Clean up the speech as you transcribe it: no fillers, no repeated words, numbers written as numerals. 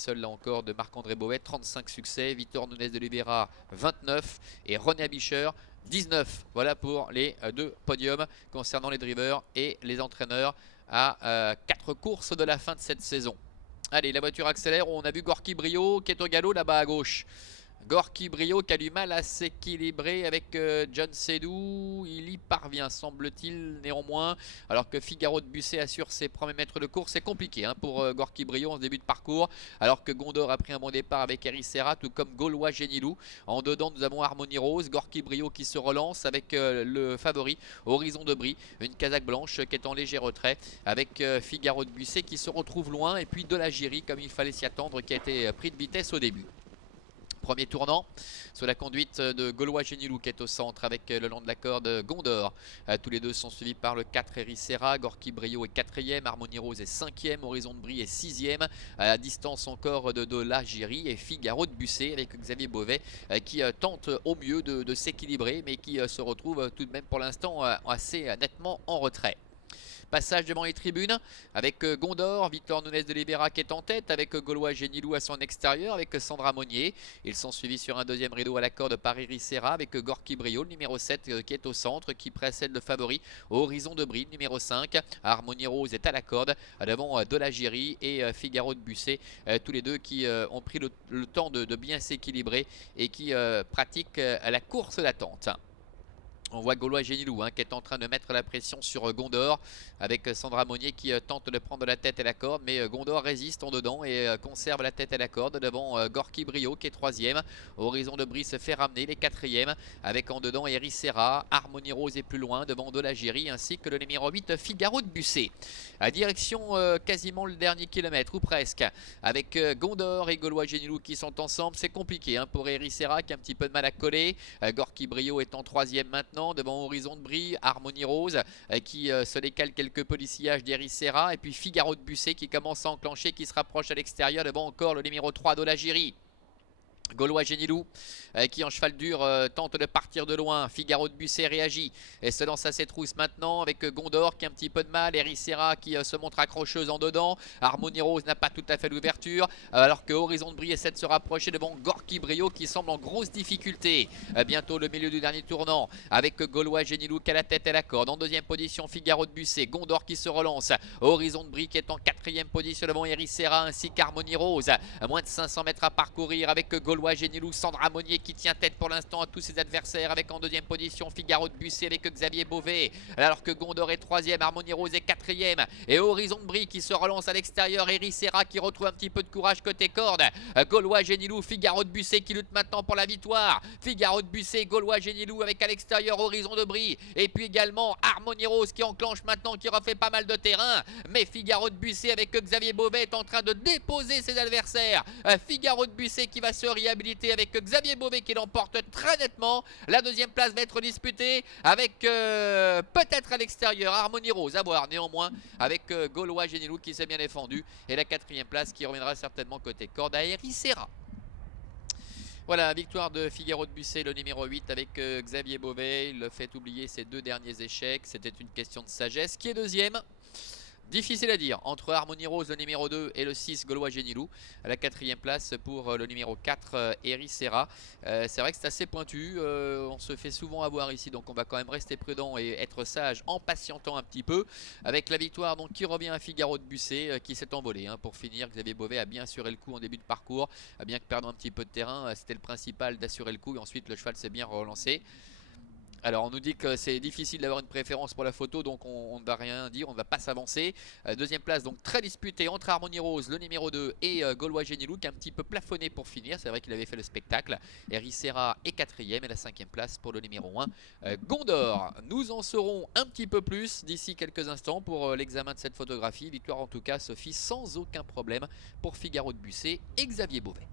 Seul là encore de Marc-André Bovet, 35 succès, Victor Nunes de Oliveira 29 et René Abicher 19. Voilà pour les deux podiums concernant les drivers et les entraîneurs à 4 courses de la fin de cette saison. Allez, la voiture accélère, on a vu Gorky Brio qui est au galop là-bas à gauche. Gorky Brio qui a du mal à s'équilibrer avec John Sedou, il y parvient semble-t-il néanmoins, alors que Figaro de Busset assure ses premiers mètres de course. C'est compliqué pour Gorky Brio en ce début de parcours, alors que Gondor a pris un bon départ avec Eric Serra, tout comme Gaulois Génilou. En dedans nous avons Harmonie Rose, Gorky Brio qui se relance avec le favori Horizon de Brie, une casaque blanche qui est en léger retrait, avec Figaro de Busset qui se retrouve loin, et puis de la Giry comme il fallait s'y attendre, qui a été pris de vitesse au début. Premier tournant sous la conduite de Gaulois Génilou qui est au centre avec le long de la corde Gondor. Tous les deux sont suivis par le 4 Eric Serra. Gorky Brio est 4ème, Harmonie Rose est 5ème, Horizon de Brie est 6ème. À distance encore de la Giry et Figaro de Busset avec Xavier Bovet qui tente au mieux de s'équilibrer, mais qui se retrouve tout de même pour l'instant assez nettement en retrait. Passage devant les tribunes avec Gondor, Victor Nunes de Libera qui est en tête, avec Gaulois Génilou à son extérieur, avec Sandra Monnier. Ils sont suivis sur un deuxième rideau à la corde par Eric Serra, avec Gorky Brio, le numéro 7 qui est au centre, qui précède le favori Horizon de Brie, numéro 5. Harmonie Rose est à la corde, devant de la Giry et Figaro de Busset, tous les deux qui ont pris le temps de bien s'équilibrer et qui pratiquent la course d'attente. On voit Gaulois Génilou qui est en train de mettre la pression sur Gondor, avec Sandra Monnier qui tente de prendre la tête et la corde, mais Gondor résiste en dedans et conserve la tête et la corde devant Gorky Brio qui est 3ème. Horizon de Brie se fait ramener les 4ème, avec en dedans Eric Serra, Harmonie Rose est plus loin devant de la Giry, ainsi que le numéro 8 Figaro de Busset. À direction quasiment le dernier kilomètre ou presque, avec Gondor et Gaulois Génilou qui sont ensemble. C'est compliqué pour Eric Serra qui a un petit peu de mal à coller. Gorky Brio est en 3ème maintenant devant Horizon de Brie, Harmonie Rose qui se décale quelques peu du sillage d'Eric Serra, et puis Figaro de Busset qui commence à enclencher, qui se rapproche à l'extérieur devant encore le numéro 3 de la Giry. Gaulois Génilou qui en cheval dur tente de partir de loin. Figaro de Busset réagit et se lance à ses trousses maintenant avec Gondor qui a un petit peu de mal. Eric Serra qui se montre accrocheuse en dedans. Harmonie Rose n'a pas tout à fait l'ouverture, alors que Horizon de Brie essaie de se rapprocher devant Gorky Brio qui semble en grosse difficulté. Bientôt le milieu du dernier tournant avec Gaulois Génilou qui a la tête et la corde. En deuxième position Figaro de Busset, Gondor qui se relance. Horizon de Brie qui est en 4ème position devant Eric Serra ainsi qu'Harmonie Rose. À moins de 500 mètres à parcourir avec Gaulois Génilou, Sandra Monnier qui tient tête pour l'instant à tous ses adversaires, avec en deuxième position Figaro de Busset avec Xavier Bovet, alors que Gondor est 3ème, Harmonie Rose est 4ème, et Horizon de Brie qui se relance à l'extérieur. Eric Serra qui retrouve un petit peu de courage côté corde. Gaulois Génilou, Figaro de Busset qui lutte maintenant pour la victoire. Figaro de Busset, Gaulois Génilou avec à l'extérieur Horizon de Brie, et puis également Harmonie Rose qui enclenche maintenant, qui refait pas mal de terrain, mais Figaro de Busset avec Xavier Bovet est en train de déposer ses adversaires. Figaro de Busset qui va se réhabiliter avec Xavier Bovet qui l'emporte très nettement. La deuxième place va être disputée avec peut-être à l'extérieur Harmonie Rose, à voir néanmoins, avec Gaulois Génilou qui s'est bien défendu, et la 4ème place qui reviendra certainement côté corde à Eric Serra. Voilà, victoire de Figaro de Busset, le numéro 8 avec Xavier Bovet. Il le fait oublier ses deux derniers échecs. C'était une question de sagesse. Qui est deuxième ? Difficile à dire, entre Harmonie Rose le numéro 2 et le 6 Gaulois Génilou. À la 4ème place pour le numéro 4 Eric Serra. C'est vrai que c'est assez pointu, on se fait souvent avoir ici, donc on va quand même rester prudent et être sage en patientant un petit peu. Avec la victoire donc qui revient à Figaro de Busset qui s'est envolé pour finir. Xavier Bovet a bien assuré le coup en début de parcours, bien que perdant un petit peu de terrain, c'était le principal d'assurer le coup, et ensuite le cheval s'est bien relancé. Alors on nous dit que c'est difficile d'avoir une préférence pour la photo, donc on ne va rien dire, on ne va pas s'avancer. Deuxième place donc très disputée entre Harmonie Rose, le numéro 2, et Gaulois Génilou qui a un petit peu plafonné pour finir. C'est vrai qu'il avait fait le spectacle. Eric Serra est 4ème, et la 5ème place pour le numéro 1 Gondor. Nous en saurons un petit peu plus d'ici quelques instants pour l'examen de cette photographie. Victoire en tout cas Sophie sans aucun problème pour Figaro de Busset et Xavier Bovet.